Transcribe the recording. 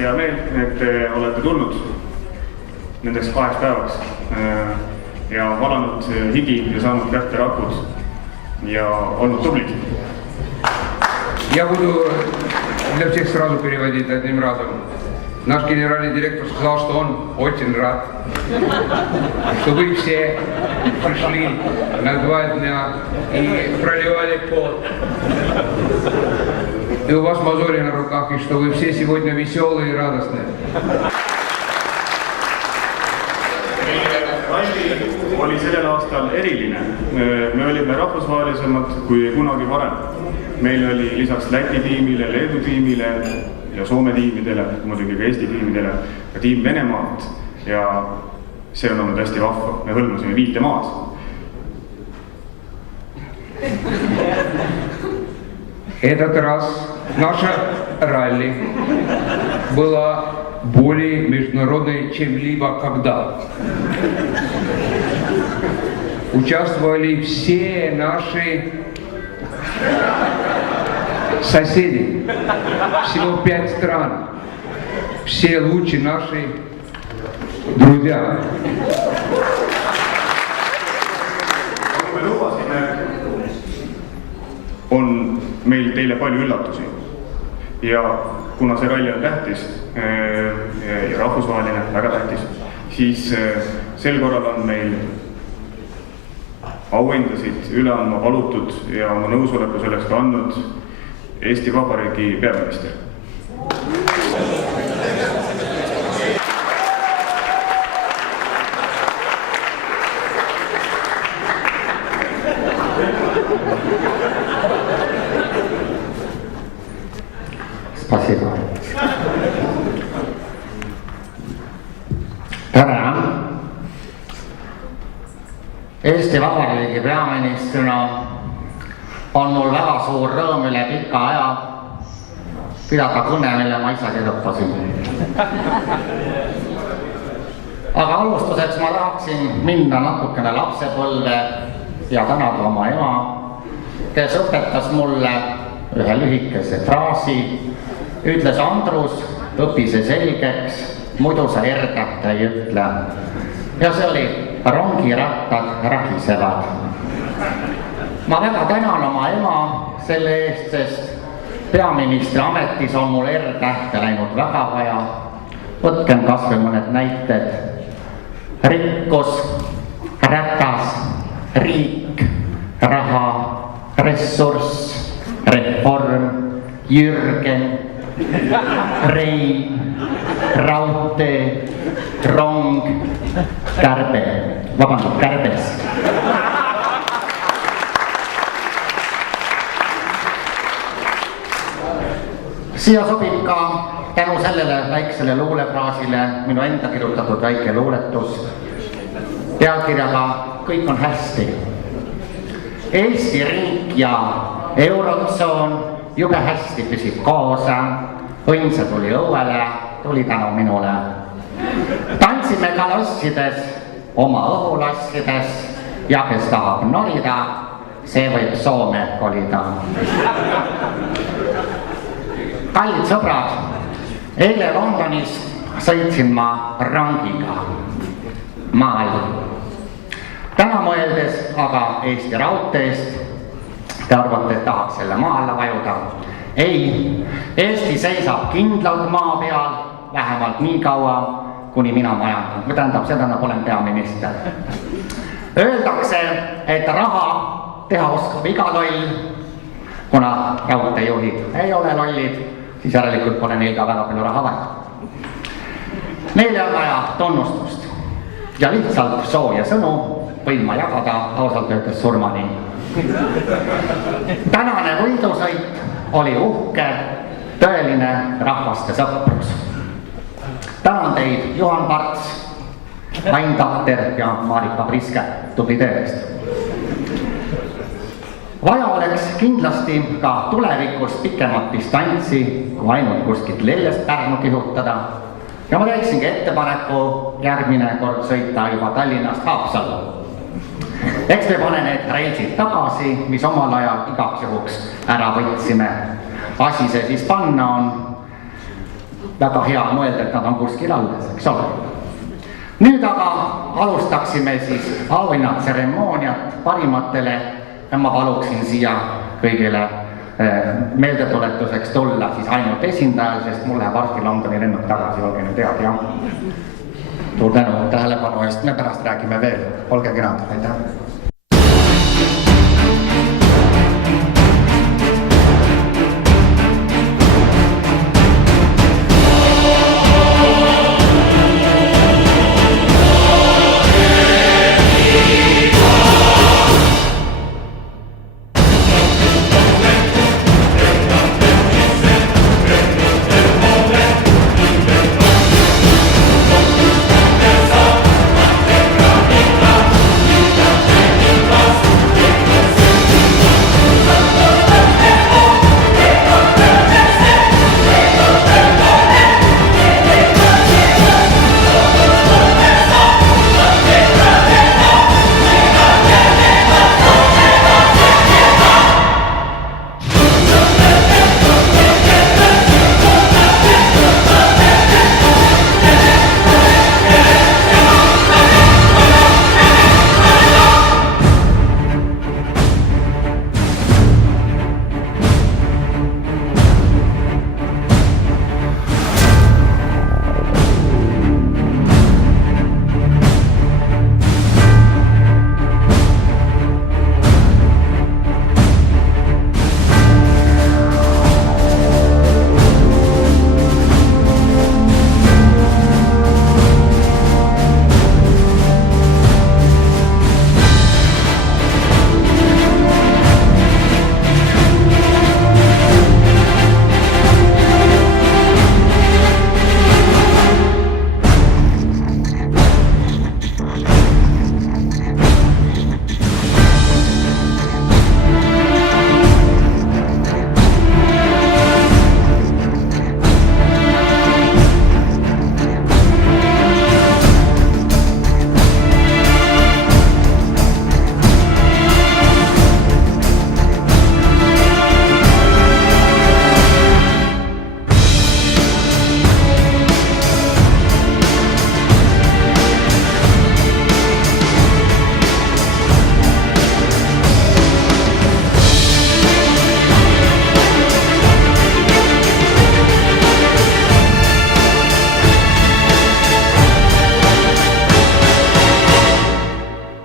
hästi hea meel, et te olete tulnud nendeks 2 päevaks ja valanud higi ja saanud kätte rakud ja olnud tublid. Я буду для всех сразу переводить одним разом. Наш генеральный директор сказал, что он очень рад, что вы все пришли на 2 дня и проливали пот. И у вас мозоли на руках, и что вы все сегодня веселые и радостные. Oli sellel aastal eriline. Me olime rahvusvahelisemad kui kunagi varem. Meil oli lisaks Läti tiimile, Leedu tiimile ja Soome tiimidele, muidugi ka Eesti tiimidele, ka tiim Venemaalt ja see on olnud hästi vahva. Me hõlmasime 5 maad. Этот раз наша ралли была более международной, чем либо когда. Участвовали все наши соседи, всего 5 стран, все лучшие наши друзья. On meil teile palju üllatusi ja kuna see ralli on tähtis ja rahvusvaheline, väga tähtis, siis sel korral on meil auhindasid üle andma palutud ja oma nõusoleku selleks ka andnud Eesti Vabariigi peaminister. Спасибо. Tere! Eesti Vabariigi peaministrina on mul väga suur rõõm üle pika aja pidada kõne, mille ma ise kirjutasin. Aga alustuseks ma tahaksin minna natukene lapsepõlve ja tänada oma ema, kes õpetas mulle ühe lühikese fraasi. Ütles Andrus, õpi see selgeks, muidu sa R-tähte ei ütle. Ja see oli rongirattad rähisevad. Ma väga tänan oma ema selle eest, sest peaministri ametis on mul R-tähte läinud väga vaja. Võtkem kas või mõned näited. Rikkus, rätas, riik, raha, ressurss, reform, Jürgen, Rein, raudtee, rong, kärbe, vabandust, kärbes. Siia sobib ka tänu sellele väiksele luulefraasile minu enda kirjutatud väike luuletus pealkirjaga Kõik on hästi. Eesti riik ja eurotsoon jube hästi püsib kaasa, õnsa tuli õuele, tuli tänu minule. Tantsime kalossides, oma õhulassides ja kes tahab norida, see võib Soome kolida. Kallid sõbrad, eile Londonis sõitsin ma rangiga maal. Täna mõeldes aga Eesti raudteest, te arvate, et tahaks selle maa alla vajuda. Ei, Eesti seisab kindlalt maa peal, vähemalt nii kaua, kuni mina majandan. Või tähendab, seda nagu olen peaminister. Öeldakse, et raha teha oskab iga loll, kuna raudteejuhid ei ole lollid, siis järelikult pole neil ka väga palju raha vaja. Neile on vaja tunnustust ja lihtsalt sooja sõnu võin ma jagada ausalt öeldes surmani. Tänane võidusõit oli uhke, tõeline rahvaste sõprus. Tänan teid Juhan Parts, Ain Tatter ja Marika Priske tubli töö eest. Vaja oleks kindlasti ka tulevikus pikemat distantsi, kui ainult kuskilt Lellest Pärnu kihutada. Ja ma teeksingi ettepaneku järgmine kord sõita juba Tallinnast Haapsallu. Eks me pane need reilsid tagasi, mis omal ajal igaks juhuks ära võtsime. Asi see siis panna on väga hea mõelda, et nad on kuskil alles, eks ole. Nüüd aga alustaksime siis auhinnatseremooniat parimatele ja ma paluksin siia kõigile meeldetuletuseks tulla siis ainult esindajal, sest mul läheb varsti Londoni lennuk tagasi, olge nüüd head, jah. Suur tänu tähelepanu eest, me pärast räägime veel, olge kenad, aitäh.